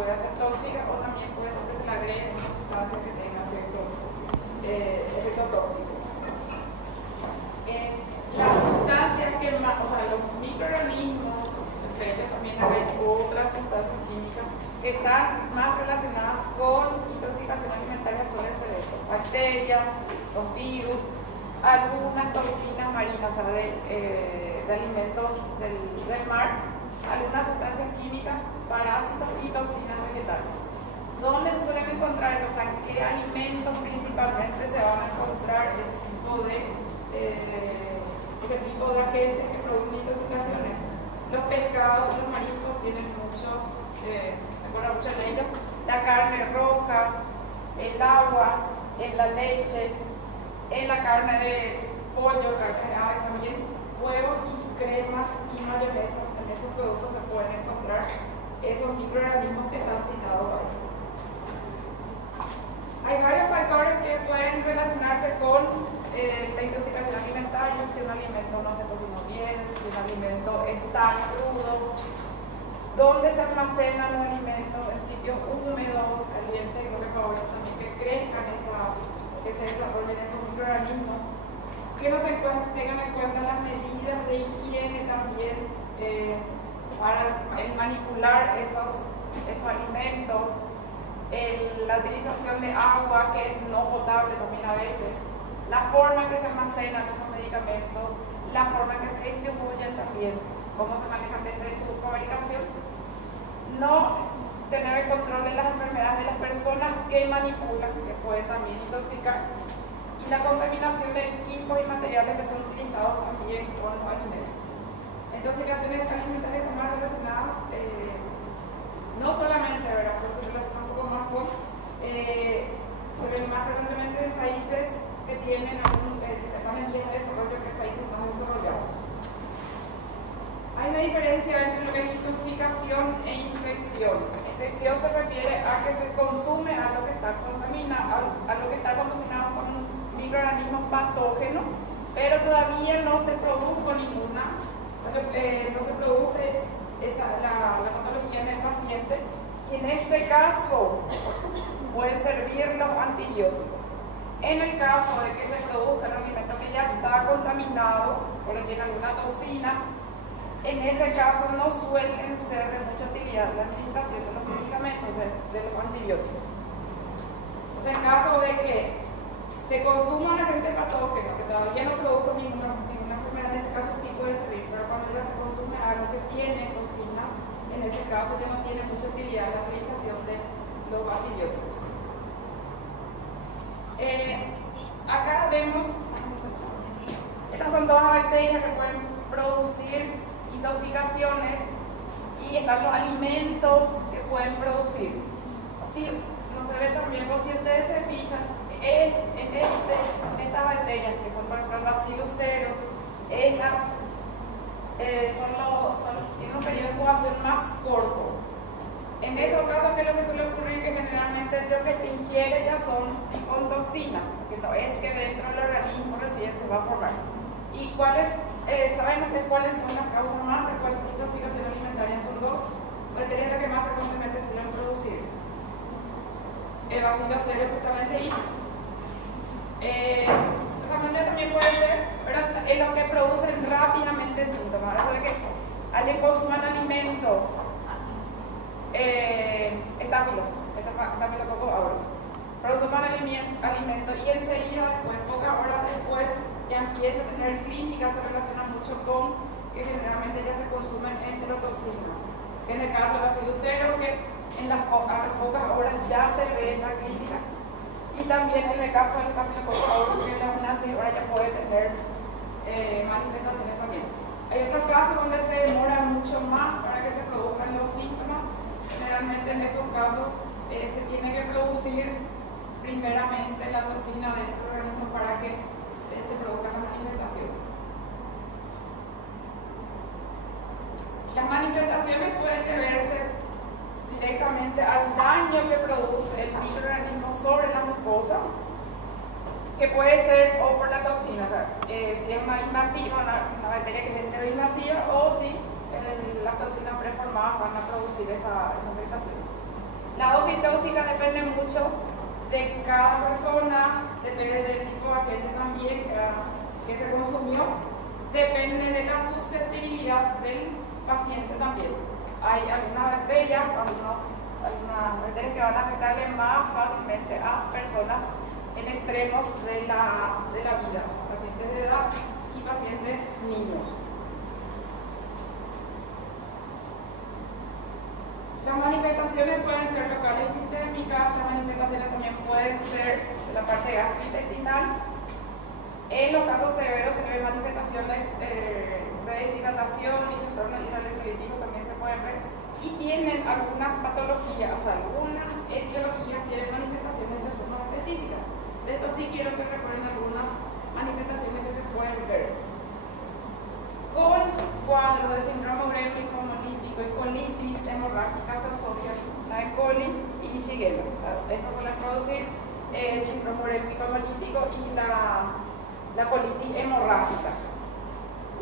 puede ser tóxica o también puede ser que se le agregue una sustancia que tenga efecto tóxico. Las sustancias que más, o sea, los microorganismos, entre ellos también hay otras sustancias químicas que están más relacionadas con intoxicación alimentaria, suelen ser estos: bacterias, los virus, algunas toxinas marinas, o sea, de alimentos del mar, algunas sustancias químicas, parásitos y toxinas vegetales. ¿Dónde suelen encontrar? O sea, ¿en qué alimentos principalmente se van a encontrar ese tipo de agentes que producen intoxicaciones? Los pescados, los mariscos tienen mucho en ellos. La carne roja, el agua, en la leche, en la carne de pollo, carne de ave también, huevos y cremas y mayonesas. En esos productos se pueden encontrar esos microorganismos que están citados ahí. Hay varios factores que pueden relacionarse con la intoxicación alimentaria: si un alimento no se cocinó bien, si un alimento está crudo, dónde se almacenan los alimentos, en sitios húmedos, calientes, lo que favorece también que crezcan que se desarrollen esos microorganismos, que no se tengan en cuenta las medidas de higiene también para manipular esos alimentos, la utilización de agua que es no potable también a veces, la forma en que se almacenan esos medicamentos, la forma en que se distribuyen también, cómo se manejan desde su fabricación. No tener el control de las enfermedades de las personas que manipulan, que pueden también intoxicar, y la contaminación de equipos y materiales que son utilizados también con los alimentos. Intoxicaciones alimentarias están más relacionadas, no solamente, ¿verdad?, pero se relacionan un poco más con, se ven más frecuentemente en países que están en vías de desarrollo que en países más desarrollados. Hay una diferencia entre lo que es intoxicación e infección. Infección se refiere a que se consume a lo que está contaminado con un microorganismo patógeno, pero todavía no se produjo no se produce la patología en el paciente, y en este caso pueden servir los antibióticos. En el caso de que se produzca un alimento que ya está contaminado o que tiene alguna toxina, en ese caso no suelen ser de mucha utilidad la administración de los medicamentos, de los antibióticos. O sea, en caso de que se consuma un agente patógeno que todavía no produjo ninguna enfermedad, en ese caso sí puede servir, pero cuando ya se consume algo que tiene toxinas, en ese caso ya no tiene mucha utilidad la utilización de los antibióticos. Acá vemos, estas son todas las bacterias que pueden producir intoxicaciones, y están los alimentos que pueden producir. Si no se ve también, pues si ustedes se fijan, en estas bacterias que son, por ejemplo, los bacillus ceros, tienen un periodo de incubación más corto. En esos casos, ¿qué es lo que suele ocurrir? Que generalmente lo que se ingiere ya son con toxinas, que no es que dentro del organismo recién se va a formar. ¿Y saben ustedes cuáles son las causas más frecuentes de intoxicación alimentaria? Son dos bacterias las que más frecuentemente suelen producir: el bacillus cereus justamente, y también puede ser, pero es lo que producen rápidamente síntomas. Eso de que alguien consuma un alimento, estafilococcus aureus, consuma un alimento y enseguida, pocas horas después, ya empieza a tener clínicas, se relaciona mucho con que generalmente ya se consumen enterotoxinas. Que en el caso del bacillus cereus, que a las pocas horas ya se ve en la clínica. Y también en el caso del estafilococcus aureus, que en unas 6 horas ya puede tener manifestaciones también. Hay otros casos donde se demora mucho más para que se produzcan los síntomas. Generalmente en esos casos se tiene que producir primeramente la toxina dentro del organismo para que se produzcan las manifestaciones. Las manifestaciones pueden deberse directamente al daño que produce el microorganismo sobre la mucosa, que puede ser o por la toxina, o sea, si es una invasiva, una bacteria que es enteroinvasiva, o si las toxinas preformadas van a producir esa afectación. La dosis tóxica depende mucho de cada persona, depende del tipo de agente también que se consumió, depende de la susceptibilidad del paciente también. Hay algunas bacterias, algunas bacterias que van a afectarle más fácilmente a personas en extremos de la vida, o sea, pacientes de edad y pacientes niños. Las manifestaciones pueden ser locales y sistémicas, las manifestaciones también pueden ser de la parte gastrointestinal. En los casos severos se ven manifestaciones de deshidratación y trastornos hidroelectrolíticos también se pueden ver. Y tienen algunas patologías, o sea, algunas etiologías tienen manifestaciones que son no específicas. De esto sí quiero que recuerden algunas manifestaciones que se pueden ver. Con cuadro de síndrome urémico hemolítico y colitis hemorrágica se asocian la E. coli y Shigella. O sea, eso suele producir el síndrome urémico hemolítico y la colitis hemorrágica.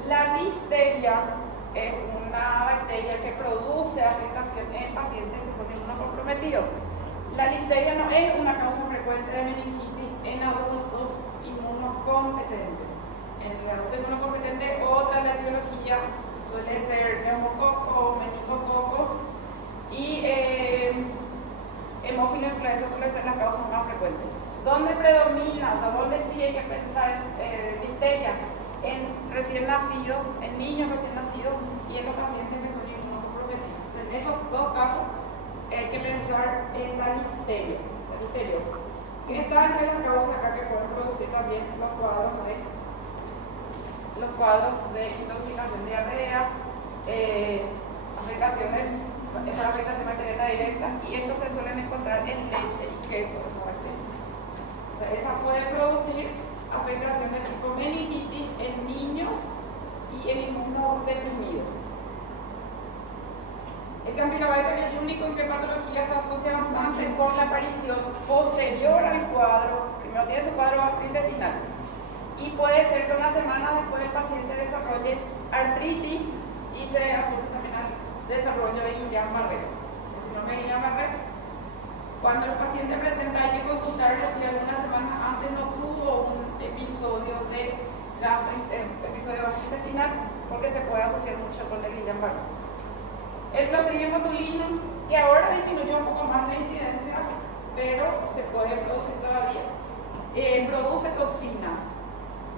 La listeria es una bacteria que produce afectación en pacientes que son inmunocomprometidos. La listeria no es una causa frecuente de meningitis en adultos inmunocompetentes. En el adulto inmunocompetente, otra de la etiología suele ser neumococo, meningococo y hemófilo influenza suele ser la causa más frecuente. ¿Dónde predomina? O sea, ¿dónde sí hay que pensar en listeria? En recién nacido, en niños recién nacidos y en los pacientes que son inmunocomprometidos. En esos dos casos hay que pensar en la listeria, la listeriosis. Que está entre las causas acá que pueden producir también los cuadros de intoxicación, diarrea, afectaciones bacteriana directa, y estos se suelen encontrar en leche y queso, esa bacteria. O sea, esa puede producir afectaciones tipo meningitis en niños y en inmunodeprimidos. El Campylobacter es el único en que patología se asocia bastante con la aparición posterior al cuadro. Primero tiene su cuadro gastrointestinal y puede ser que una semana después el paciente desarrolle artritis y se asocia también al desarrollo de Guillain-Barré. El síndrome de Guillain-Barré, cuando el paciente presenta, hay que consultarlo si algunas semanas antes no tuvo un episodio gastrointestinal, porque se puede asociar mucho con el Guillain-Barré. El Clostridium botulinum, que ahora disminuyó un poco más la incidencia, pero se puede producir todavía, produce toxinas.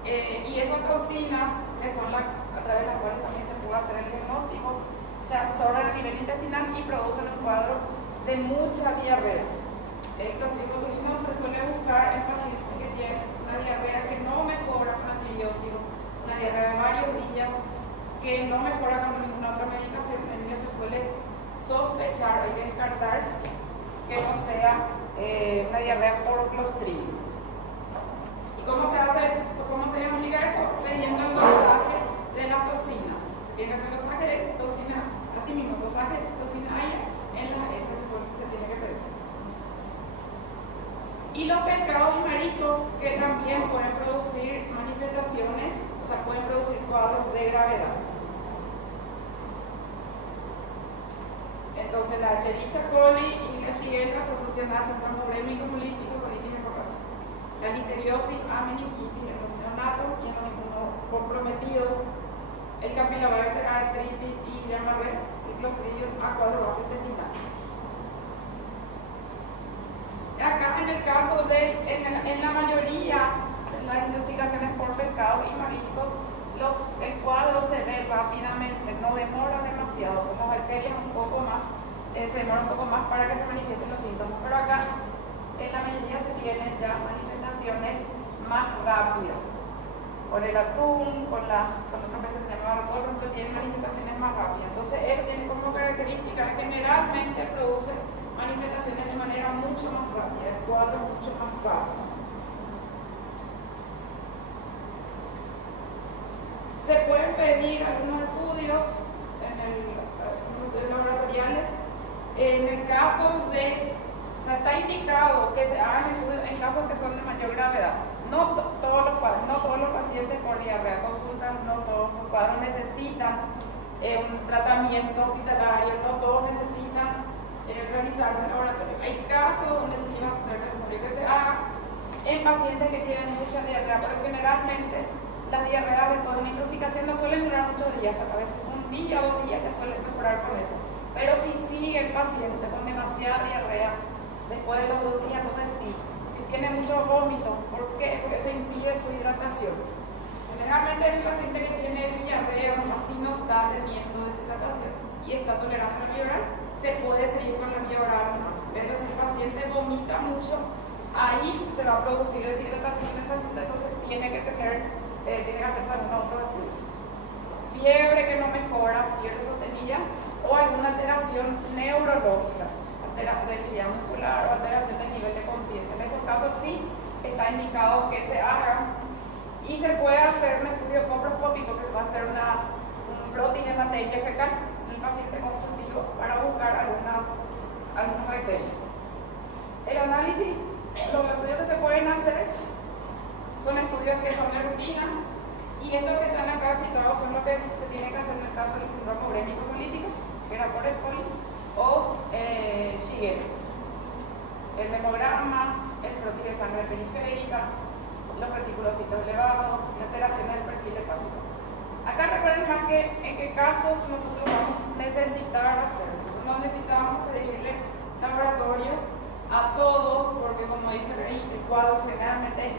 Y esas toxinas, que son a través de las cuales también se puede hacer el diagnóstico, se absorben a nivel intestinal y producen un cuadro de mucha diarrea. El Clostridium botulinum se suele buscar en pacientes que tienen una diarrea que no mejora con antibióticos, una diarrea de varios días que no mejora con ninguna otra medicación. En ello se suele sospechar, hay que descartar que no sea una diarrea por Clostridium. ¿Y cómo se diagnostica eso? Pidiendo el dosaje de las toxinas. Se tiene que hacer el dosaje de toxina, así mismo, dosaje de toxina A en las heces se tiene que pedir. Y los pescados y mariscos, que también pueden producir manifestaciones, o sea, pueden producir cuadros de gravedad. Entonces, la Escherichia coli y la Shigella se asocian a síndrome urémico hemolítico, colitis hemorrágica. La listeriosis a meningitis en los neonatos y en los inmunocomprometidos. El Campylobacter a artritis y Guillain-Barré, el Clostridium a cuadro gastrointestinal. Acá en el caso en la mayoría de las intoxicaciones por pescado y marisco, el cuadro se ve rápidamente, no demora demasiado. Como bacterias un poco más, se demora un poco más para que se manifiesten los síntomas, pero acá en la mayoría se tienen ya manifestaciones más rápidas. Por el atún, con otras veces se llama barbacoa, por ejemplo, tienen manifestaciones más rápidas. Entonces, eso tiene como característica que generalmente produce manifestaciones de manera mucho más rápida, el cuadro mucho más rápido. Se pueden pedir algunos estudios laboratoriales en el caso de, o sea, está indicado que se hagan estudios en casos que son de mayor gravedad. No todos los cuadros, no todos los pacientes por diarrea consultan, no todos los cuadros necesitan un tratamiento hospitalario, no todos necesitan realizarse en el laboratorio. Hay casos donde sí va a ser necesario que se haga en pacientes que tienen mucha diarrea, porque generalmente las diarreas después de una intoxicación no suelen durar muchos días, a veces un día o 2 días ya suelen mejorar con eso. Pero si sigue el paciente con demasiada diarrea después de los 2 días, entonces sí, si tiene mucho vómito, ¿por qué? Porque eso impide su hidratación. Generalmente el paciente que tiene diarrea así no está teniendo deshidratación y está tolerando la vía oral, se puede seguir con la vía oral, pero si el paciente vomita mucho, ahí se va a producir deshidratación del paciente, entonces tiene que hacerse algunos otros estudios. Fiebre que no mejora, fiebre sostenida, o alguna alteración neurológica, debilidad muscular o alteración del nivel de conciencia. En esos casos sí está indicado que se haga y se puede hacer un estudio coproscópico que va a hacer un floating de materia fecal en el paciente conjuntivo para buscar algunas bacterias. El análisis, los estudios que se pueden hacer son estudios que son de rutina y estos que están acá citados son los que se tienen que hacer en el caso del síndrome urémico hemolítico, que era por coli o Shigella. El hemograma, el floating de sangre periférica, los reticulocitos elevados y alteraciones del perfil hepático. Acá recuerden que en qué casos nosotros vamos a necesitar hacerlo. No necesitamos pedirle laboratorio a todos, porque como dice Reis, el cuadro generalmente es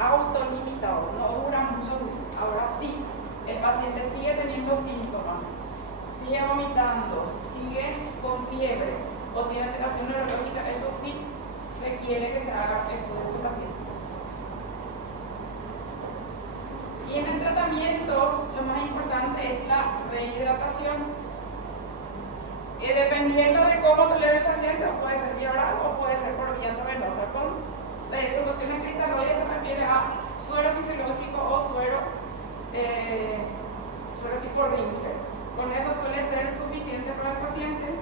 autolimitado, no dura mucho. Ahora sí, el paciente sigue teniendo síntomas, sigue vomitando, sigue con fiebre o tiene alteración neurológica, eso sí requiere que se haga estudio de su paciente. Y en el tratamiento, lo más importante es la rehidratación. Dependiendo de cómo tolera el paciente, puede ser vía oral o puede ser por vía endovenosa. Con soluciones cristaloides se refiere a suero fisiológico o suero tipo Rinker. Con eso suele ser suficiente para el paciente.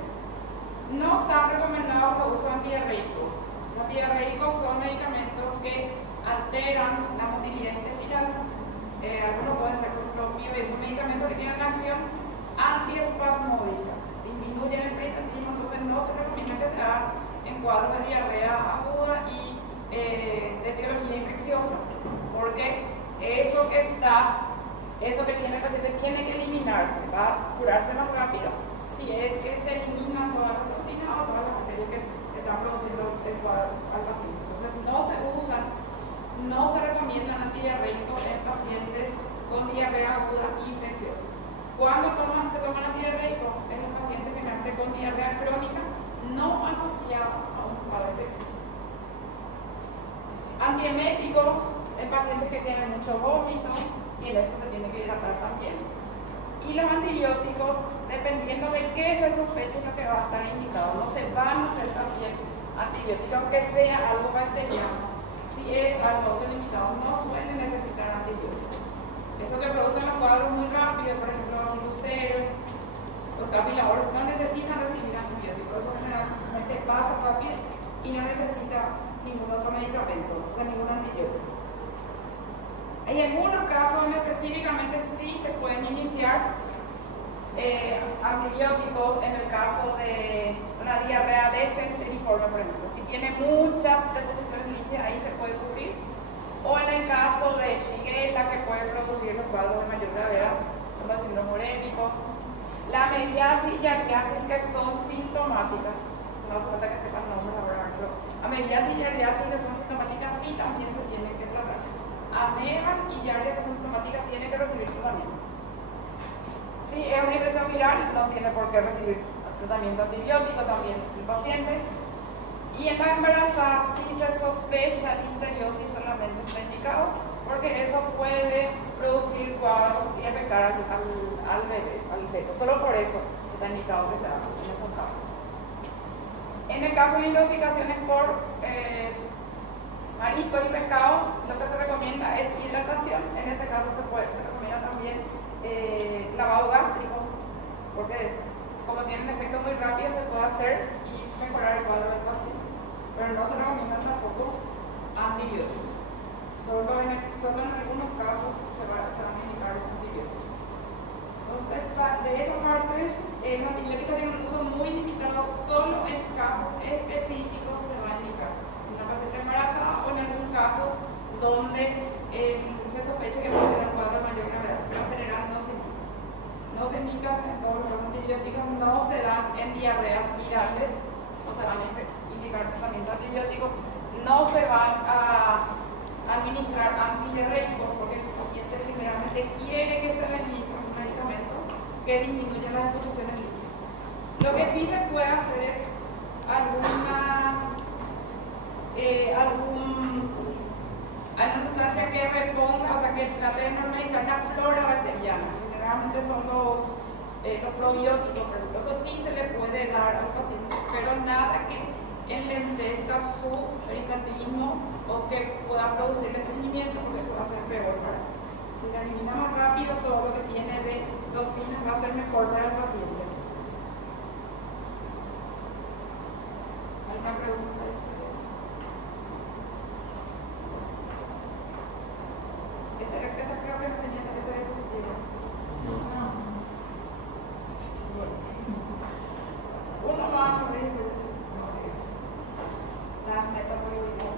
No están recomendados los usos antidiarreicos. Los antidiarreicos son medicamentos que alteran la motilidad intestinal. Algunos pueden ser, por ejemplo, PIB, son medicamentos que tienen una acción antiespasmódica, disminuyen el periodismo, entonces no se recomienda que se haga en cuadros de diarrea aguda y de etiología infecciosa, porque eso que tiene el paciente tiene que eliminarse, va a curarse más rápido si es que se eliminan todas las toxinas o todas las bacterias que están produciendo el cuadro al paciente. Entonces no se recomiendan antidiarreicos en pacientes con diarrea aguda infecciosa. Cuando se toman antidiarreicos es en pacientes generalmente con diarrea crónica no asociada a un cuadro infeccioso. Antieméticos en pacientes que tienen mucho vómito y en eso se tiene que hidratar también. Y los antibióticos, dependiendo de qué se sospeche, lo que va a estar indicado. No se van a hacer también antibióticos, aunque sea algo bacteriano. Si es algo autolimitado, no suelen necesitar antibióticos. Eso que producen los cuadros muy rápido, por ejemplo, Bacillus cereus o Staphylococcus, no necesitan recibir antibióticos. Eso generalmente pasa rápido y no necesita ningún otro medicamento, o sea, ningún antibiótico. Hay algunos casos donde específicamente sí se pueden iniciar antibióticos en el caso de una diarrea desenteriforme, por ejemplo. Si tiene muchas deposiciones líquidas, ahí se puede cubrir. O en el caso de Shigella, que puede producir los cuadros de mayor gravedad, como el síndrome urémico. La mediasis y yardiasis, que son sintomáticas. No hace falta que sepan nombres ahora, pero la mediasis y yardiasis, que son sintomáticas, sí también se tienen que tratar. Ameba y yardia, que son sintomáticas, tienen que recibir tratamiento. Si es una infección viral, no tiene por qué recibir tratamiento antibiótico también el paciente. Y en la embarazada, si se sospecha listeriosis, solamente está indicado, porque eso puede producir cuadros y afectar al bebé, al feto. Solo por eso está indicado que se haga en esos casos. En el caso de intoxicaciones por mariscos y pescados, lo que se recomienda es hidratación. En ese caso se recomienda también lavado gástrico, porque como tienen efecto muy rápido se puede hacer y mejorar el cuadro del paciente. Pero no se recomiendan tampoco antibióticos. Solo en algunos casos se van a indicar antibióticos. Entonces, de esa parte, los antibióticos tienen un uso muy limitado solo en paciente quiere que se administre un medicamento que disminuya las deposiciones líquidas. Lo que sí se puede hacer es alguna sustancia que reponga, o sea, que trate de normalizar la flora bacteriana. Generalmente son los probióticos, por ejemplo. Eso sí se le puede dar al paciente, pero nada que enlentezca su pericarditismo o que pueda producir estreñimiento, porque eso va a ser peor para él. Si se elimina más rápido, todo lo que tiene de toxinas va a ser mejor para el paciente. ¿Alguna pregunta de eso? Esta creo que no tenía tarjeta de diapositiva. No. Bueno. Uno más, a ver. Las metabolitas.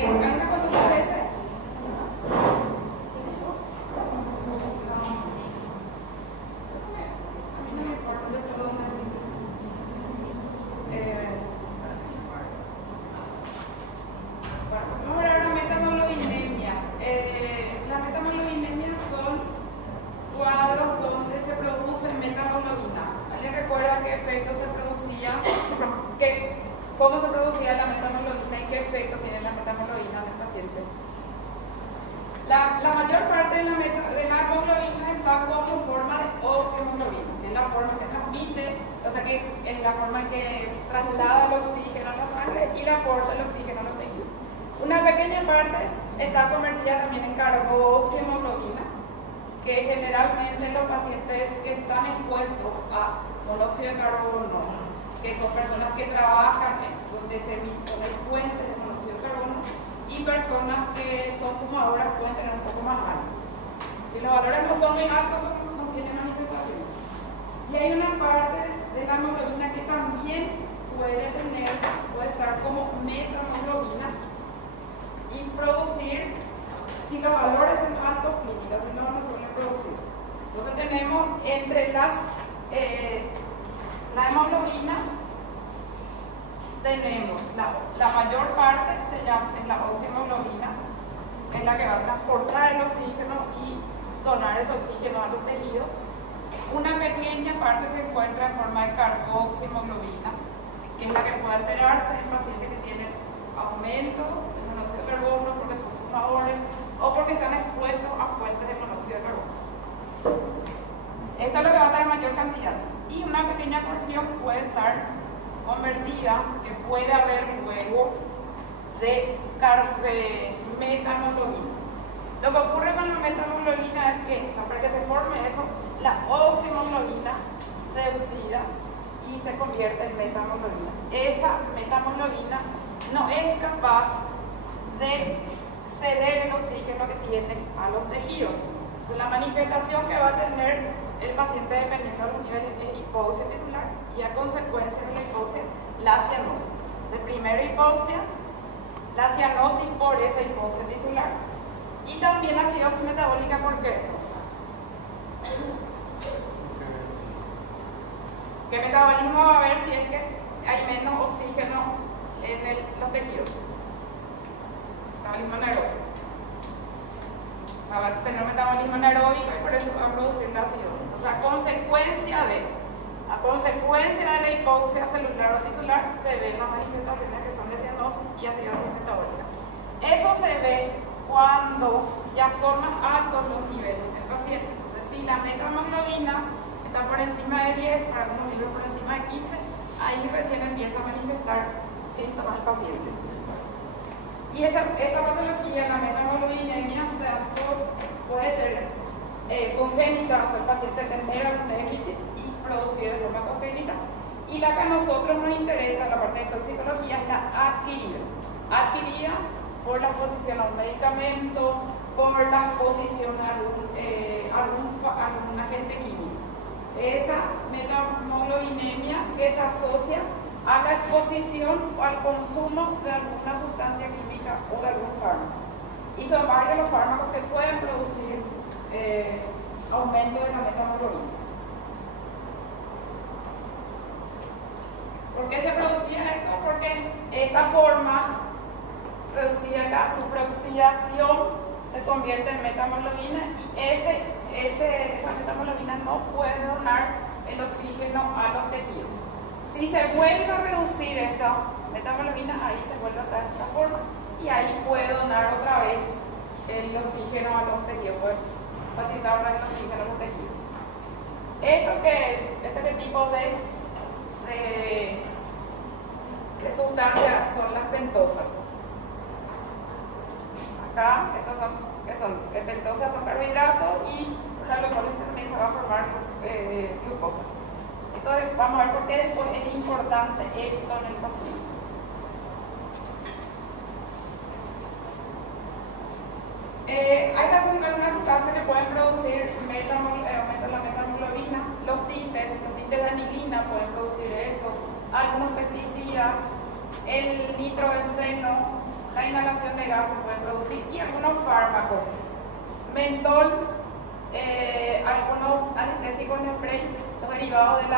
¿Alguna consulta de ese? ¿Cómo se producía la metameloidina y qué efecto tiene la metameloidina en el paciente? La mayor parte de la hemoglobina está como forma de oxiemoglobina, que es la forma que transmite, o sea, que es la forma que traslada el oxígeno a la sangre y le aporta el oxígeno a los tejidos. Una pequeña parte está convertida también en carboxiemoglobina, que generalmente los pacientes que están expuestos a monóxido de carbono, que son personas que trabajan donde se hay fuentes de monóxido de carbono, y personas que son fumadoras pueden tener un poco más alto. Si los valores no son muy altos, no tienen manifestación. Y hay una parte de la hemoglobina que también puede estar como metahemoglobina y producir, si los valores son altos clínicos, si no, no suelen producir. Entonces tenemos entre la hemoglobina, tenemos la mayor parte es la oxiemoglobina, es la que va a transportar el oxígeno y donar ese oxígeno a los tejidos. Una pequeña parte se encuentra en forma de carboxiemoglobina, que es la que puede alterarse en pacientes que tienen aumento de monóxido de carbono porque son fumadores o porque están expuestos a fuentes de monóxido de carbono. Esto es lo que va a estar en mayor cantidad. Y una pequeña porción puede estar convertida, que puede haber luego de metahemoglobina. Lo que ocurre con la metahemoglobina es que, o sea, para que se forme eso, la oxiemoglobina se oxida y se convierte en metahemoglobina. Esa metahemoglobina no es capaz de ceder el oxígeno que tiene a los tejidos. Entonces, la manifestación que va a tener el paciente dependiendo de los niveles de hipoxia tisular y a consecuencia de la hipoxia, la cianosis. Entonces, primero hipoxia, la cianosis por esa hipoxia tisular y también acidosis metabólica. ¿Por qué esto? ¿Qué metabolismo va a haber si es que hay menos oxígeno en los tejidos? Metabolismo anaeróbico. Va a tener metabolismo anaeróbico y por eso va a producir la acidosis. O sea, a consecuencia de la hipoxia celular o tisular se ven las manifestaciones que son de cianosis y acidosis metabólica. Eso se ve cuando ya son más altos los niveles del paciente. Entonces, si la metahemoglobina está por encima de 10, para algunos libros por encima de 15, ahí recién empieza a manifestar síntomas del paciente. Y esta patología, la metahemoglobinemia, puede ser congénita, o sea, el paciente tener algún déficit y producir de forma congénita. Y la que a nosotros nos interesa, la parte de toxicología, es la adquirida. Adquirida por la exposición a un medicamento, por la exposición a algún agente químico. Esa metamoglobinemia que se asocia a la exposición o al consumo de alguna sustancia química o de algún fármaco. Y son varios los fármacos que pueden producir aumento de la metahemoglobina. ¿Por qué se producía esto? Porque esta forma reducida la superoxidación se convierte en metahemoglobina y esa metahemoglobina no puede donar el oxígeno a los tejidos. Si se vuelve a reducir esta metahemoglobina, ahí se vuelve a traer esta forma y ahí puede donar otra vez el oxígeno a los tejidos, puede facilitar otra vez el oxígeno a los tejidos. ¿Esto qué es? Este tipo de sustancias son las pentosas. Acá, estos son, ¿qué son? Pentosas son carbohidratos y la glucosa también se va a formar glucosa. Entonces, vamos a ver por qué después es importante esto en el paciente. Estas son algunas sustancias que pueden producir aumentan la metahemoglobina. Los tintes de anilina pueden producir eso. Algunos pesticidas, el nitrobenceno, la inhalación de gases puede producir y algunos fármacos. Mentol, algunos anestésicos de spray, los derivados de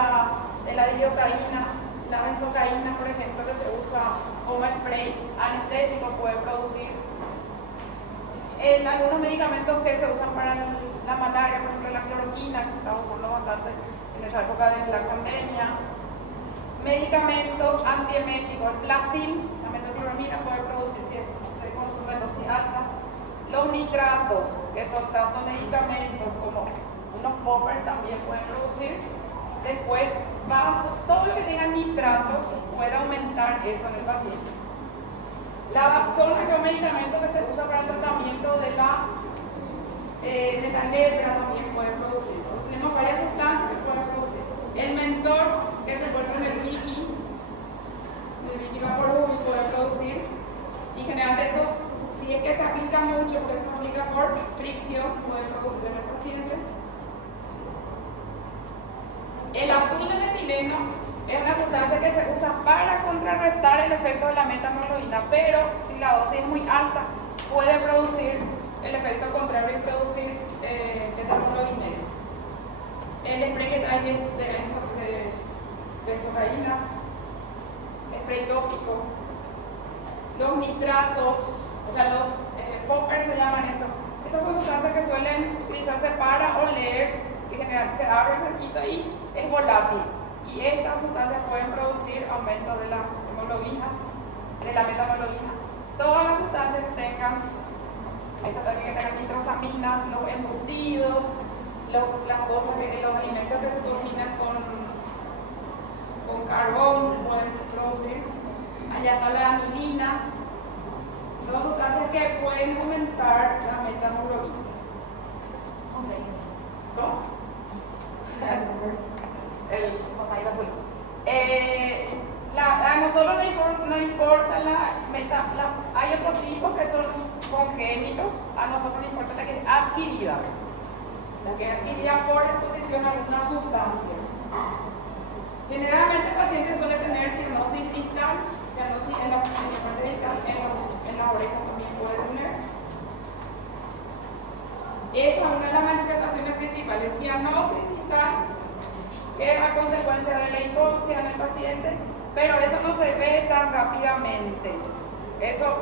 la diocaína, la benzocaína, por ejemplo, que se usa como spray anestésico, puede producir. Algunos medicamentos que se usan para la malaria, por ejemplo la cloroquina, que se está usando bastante en esa época de la pandemia. Medicamentos antieméticos, el Placil, la metoclopramida puede producir si se consume en dosis altas. Los nitratos, que son tanto medicamentos como unos poppers, también pueden producir. Después, todo lo que tenga nitratos puede aumentar eso en el paciente. La Dapsona, que es un medicamento que se usa para el tratamiento de la lepra, también puede producir. Tenemos varias sustancias que pueden producir. El mentor, que se encuentra en el Vicky Vaporub, puede producir. Y generalmente eso, si es que se aplica mucho, porque se aplica por fricción, puede producir en el paciente. El azul de metileno es una sustancia que se usa para contrarrestar el efecto de la metahemoglobina, pero si la dosis es muy alta, puede producir el efecto contrario y producir metahemoglobina. El spray que hay de benzocaína, spray tópico, los nitratos, o sea, los poppers se llaman estos. Estas son sustancias que suelen utilizarse para oler, que generalmente se abre el huequito y es volátil. Y estas sustancias pueden producir aumento de las hemoglobinas, de la metahemoglobina. Todas las sustancias que tengan, estas también que tengan nitrosamina, los embutidos, las cosas los alimentos que se cocinan con carbón pueden producir. Allá está la anilina. Son sustancias que pueden aumentar la metahemoglobina. ¿Cómo? A nosotros no importa hay otros tipos que son congénitos, a nosotros nos importa la que es adquirida, la que es adquirida por exposición a alguna sustancia. Generalmente el paciente suele tener cianosis distal, cianosis en la parte distal, en las orejas también puede tener. Esa es una de las manifestaciones principales, cianosis distal, que es a consecuencia de la hipoxia en el paciente, pero eso no se ve tan rápidamente. Eso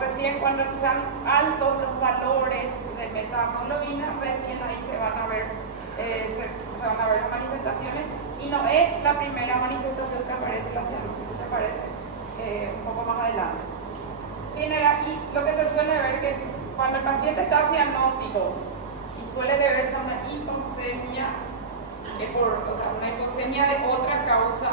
recién cuando sean altos los valores de metahemoglobina, recién ahí se van a ver las manifestaciones, y no es la primera manifestación que aparece la cianosis, que aparece un poco más adelante. Y lo que se suele ver es que cuando el paciente está cianótico y suele deberse a una hipoxemia, una hipoxemia de otra causa,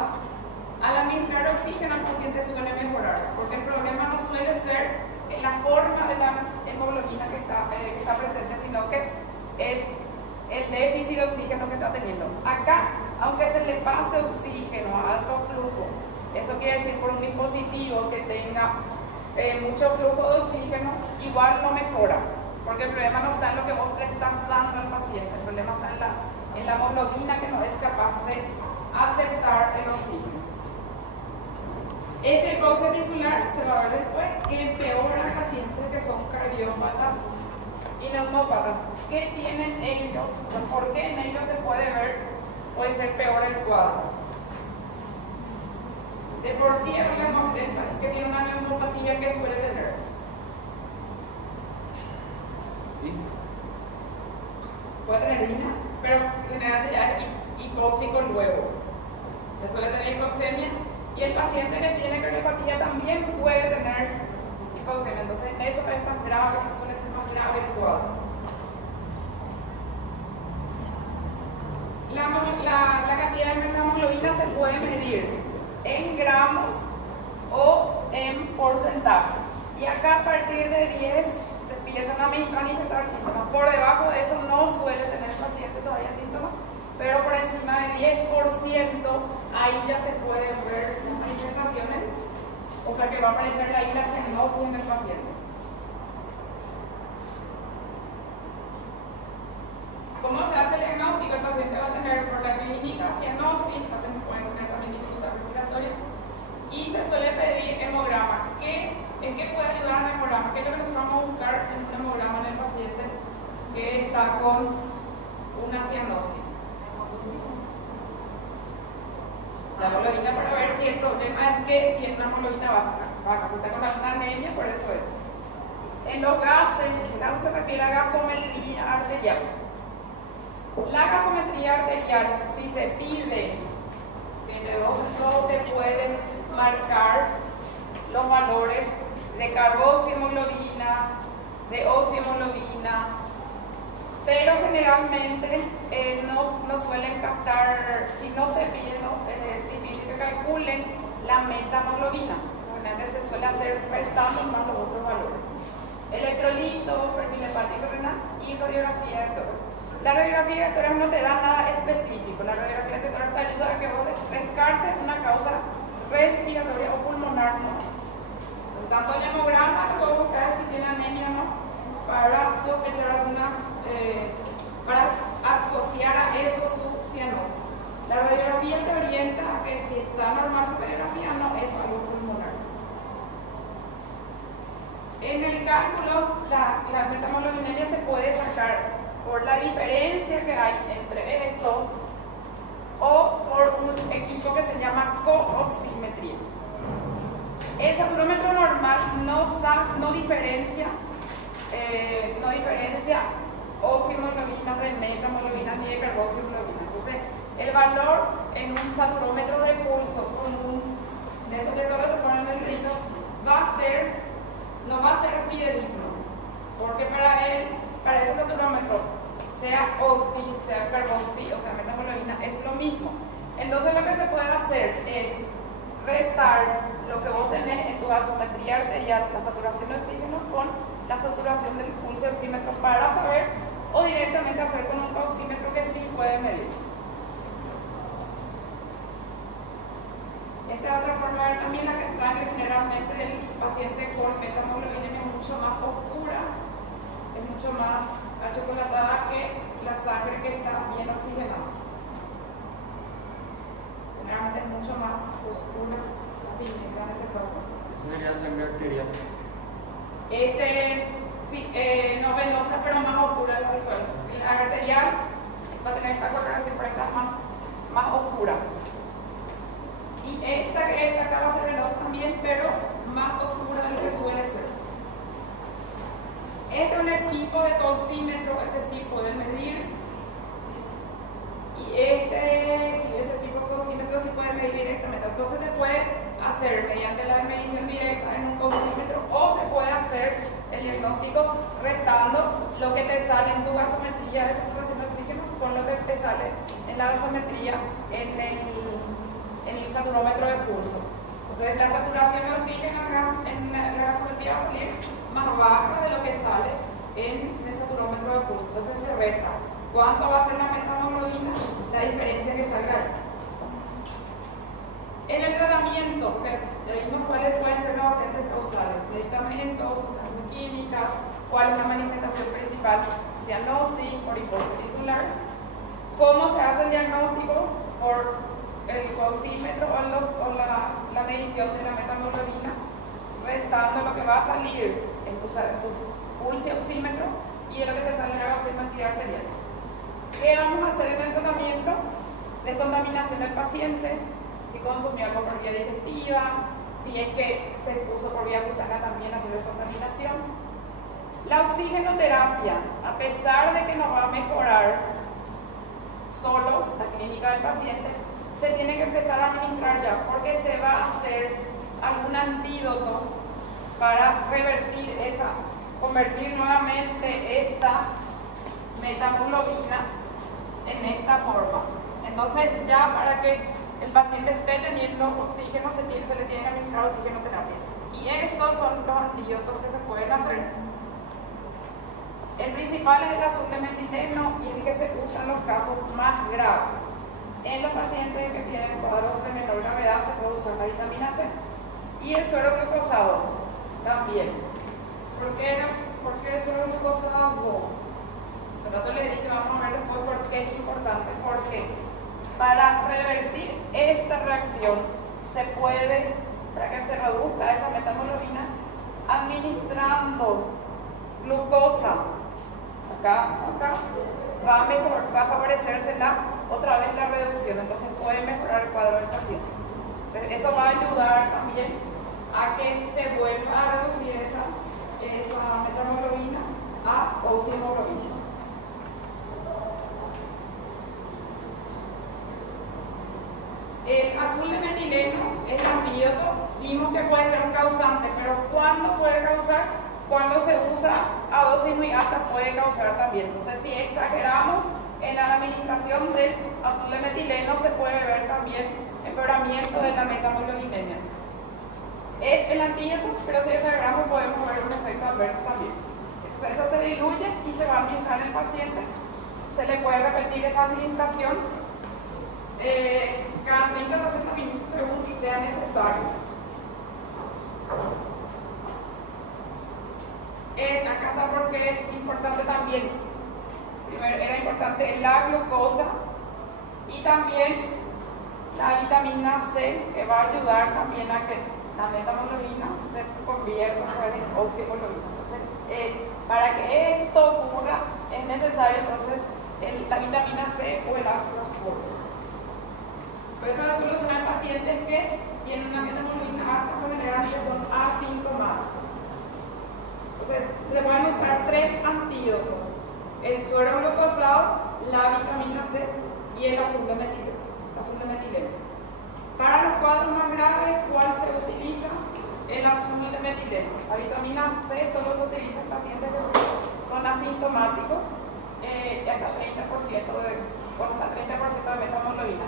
al administrar oxígeno el paciente suele mejorar, porque el problema no suele ser en la forma de la hemoglobina que está presente, sino que es el déficit de oxígeno que está teniendo. Acá, aunque se le pase oxígeno a alto flujo, eso quiere decir por un dispositivo que tenga mucho flujo de oxígeno, igual no mejora, porque el problema no está en lo que vos le estás dando al paciente, el problema está en la hemoglobina que no es capaz de aceptar el oxígeno. Ese hipoxia tisular se va a ver después que empeora en pacientes que son cardiópatas y neumópatas. ¿Qué tienen ellos? ¿Por qué en ellos se puede ser peor el cuadro? De por sí el paciente que tiene una neumonopatía que suele tener. Puede tener orina, pero generalmente ya es hipóxico luego. Que suele tener hipoxemia. Y el paciente que tiene cardiopatía también puede tener hipoxemia. Entonces, eso es más grave, suele ser más grave el cuadro. La cantidad de metahemoglobina se puede medir en gramos o en porcentaje. Y acá a partir de 10 se empiezan a manifestar síntomas. Por debajo de eso no suele tener el paciente todavía síntomas, pero por encima de 10% ahí ya se pueden ver las manifestaciones, o sea que va a aparecer ahí la cianosis en el paciente. ¿Cómo se hace el diagnóstico? El paciente va a tener por la clínica cianosis, va a tener también dificultad respiratoria y se suele pedir hemograma. ¿En qué puede ayudar el hemograma? ¿Qué es lo que nosotros vamos a buscar en un hemograma en el paciente que está con una cianosis? La hemoglobina, para ver si el problema es que tiene una hemoglobina baja, está con alguna anemia, por eso es. En los gases, el gas se refiere a gasometría arterial. La gasometría arterial, si se pide entre 2 y 2, te pueden marcar los valores de carboxihemoglobina, de oxihemoglobina, pero generalmente no suelen captar, si no se pide, es difícil que calculen la metahemoglobina. Generalmente se suele hacer restando más los otros valores. Electrolito, perfil hepático renal y radiografía de tórax. La radiografía de tórax no te da nada específico. La radiografía de tórax te ayuda a que vos descartes una causa respiratoria o pulmonar no. Entonces, tanto el hemograma, luego buscar si tiene anemia o no, para sospechar alguna, para asociar a eso su cianosis. La radiografía te orienta a que si está normal su radiografía no es algo pulmonar. En el cálculo, la metahemoglobina se puede sacar por la diferencia que hay entre estos o por un equipo que se llama cooximetría. El saturómetro normal no diferencia oxihemoglobina de metahemoglobina ni de carboxihemoglobina. Entonces, el valor en un saturómetro de pulso de esos que solo se ponen en el ritmo no va a ser fidedigno, porque para ese saturómetro, sea oxi, sea carboxi, o sea metahemoglobina, es lo mismo. Entonces lo que se puede hacer es restar lo que vos tenés en tu gasometría arterial, la saturación de oxígeno, con la saturación del pulso de oxímetro para saber, o directamente hacer con un oxímetro que sí puede medir. Esta es otra forma de ver también la sangre. Generalmente el paciente con metahemoglobina es mucho más oscura, es mucho más achocolatada que la sangre que está bien oxigenada. Generalmente es mucho más oscura, así en ese caso. ¿Esa sería sangre arterial? Sí, no venosa, pero más oscura de lo habitual. La arterial va a tener esta coloración, pero esta es más oscura. Y esta acá va a ser venosa también, pero más oscura de lo que suele ser. Este es un equipo de oxímetro, ese sí puede medir. Y ese tipo de oxímetro sí puede medir directamente. Entonces se puede hacer mediante la medición directa en un oxímetro, o se puede hacer el diagnóstico restando lo que te sale en tu gasometría de saturación de oxígeno con lo que te sale en la gasometría en el saturómetro de pulso. Entonces la saturación de oxígeno en la gasometría va a salir más baja de lo que sale en el saturómetro de pulso. Entonces se resta. ¿Cuánto va a ser la metahemoglobina? La diferencia que salga ahí. En el tratamiento, vimos cuáles pueden ser los agentes causales, medicamentos, sustancias químicas, cuál es la manifestación principal, cianosis por hipoxia tisular. ¿Cómo se hace el diagnóstico? Por el oxímetro o la medición de la metahemoglobina, restando lo que va a salir en tu pulso oxímetro y de lo que te sale en la gasometría arterial. ¿Qué vamos a hacer en el tratamiento? Descontaminación del paciente, si consumió algo por vía digestiva, si es que se puso por vía cutánea también a de contaminación. La oxigenoterapia, a pesar de que no va a mejorar solo la clínica del paciente, se tiene que empezar a administrar ya, porque se va a hacer algún antídoto para revertir convertir nuevamente esta metahemoglobina en esta forma. Entonces ya para que el paciente esté teniendo oxígeno se le tiene que administrar oxigenoterapia. Y estos son los antídotos que se pueden hacer. El principal es el azul de metileno y el que se usa en los casos más graves. En los pacientes que tienen cuadros de menor gravedad se puede usar la vitamina C. Y el suero glucosado también. ¿Por qué el suero glucosado? Hace rato le dije, vamos a ver después por qué es importante. Porque para revertir esta reacción se puede, para que se reduzca esa metahemoglobina, administrando glucosa. Acá va a favorecerse otra vez la reducción, entonces puede mejorar el cuadro del paciente. Entonces, eso va a ayudar también a que se vuelva a reducir esa metahemoglobina a oxihemoglobina. El azul de metileno es el antídoto, vimos que puede ser un causante, pero ¿cuándo puede causar? Cuando se usa a dosis muy altas puede causar también. Entonces, si exageramos en la administración del azul de metileno, se puede ver también empeoramiento de la metamoglobinemia. Es el antídoto, pero si exageramos podemos ver un efecto adverso también. Eso se diluye y se va a administrar en el paciente. Se le puede repetir esa administración cada 30 a 60 minutos según sea necesario. Acá está porque es importante también. Primero era importante la glucosa y también la vitamina C, que va a ayudar también a que la metahemoglobina se convierta en oxihemoglobina. Entonces, para que esto ocurra es necesario entonces la vitamina C o el ácido fólico. Por eso las soluciones en pacientes que tienen la metahemoglobina alta, por general, que son asintomáticos. Entonces, se pueden usar 3 antídotos: el suero glucosado, la vitamina C y el azul de metileno. Para los cuadros más graves, ¿cuál se utiliza? El azul de metileno. La vitamina C solo se utiliza en pacientes que son asintomáticos, hasta 30% de metahemoglobina.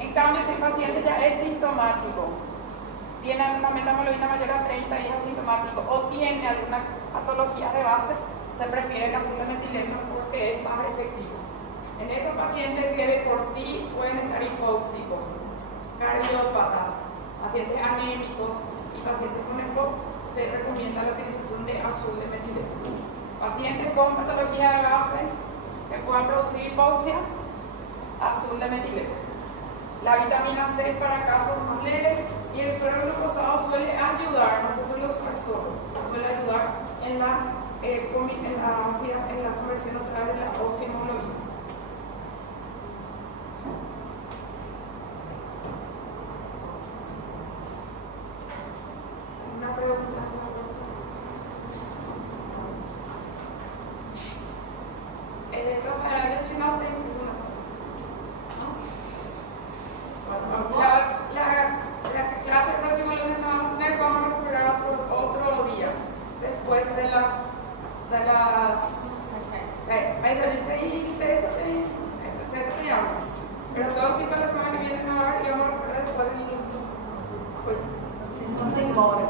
En cambio, si el paciente ya es sintomático, tiene una metahemoglobina mayor a 30 y es asintomático, o tiene alguna patología de base, se prefiere el azul de metileno porque es más efectivo. En esos pacientes que de por sí pueden estar hipóxicos, cardiópatas, pacientes anémicos y pacientes con EPOC, se recomienda la utilización de azul de metileno. Pacientes con patología de base que puedan producir hipoxia, azul de metileno. La vitamina C para casos más leves y el suero glucosado suele ayudar, no se suele usar solo, suele ayudar en la conversión otra vez de la oxihemoglobina. Una pregunta. La clase próxima lunes que vamos a tener, vamos a recuperar otro día después de las 6 pero todos 5 de la semana que vienen a ver y vamos a recuperar después de pues 5 horas.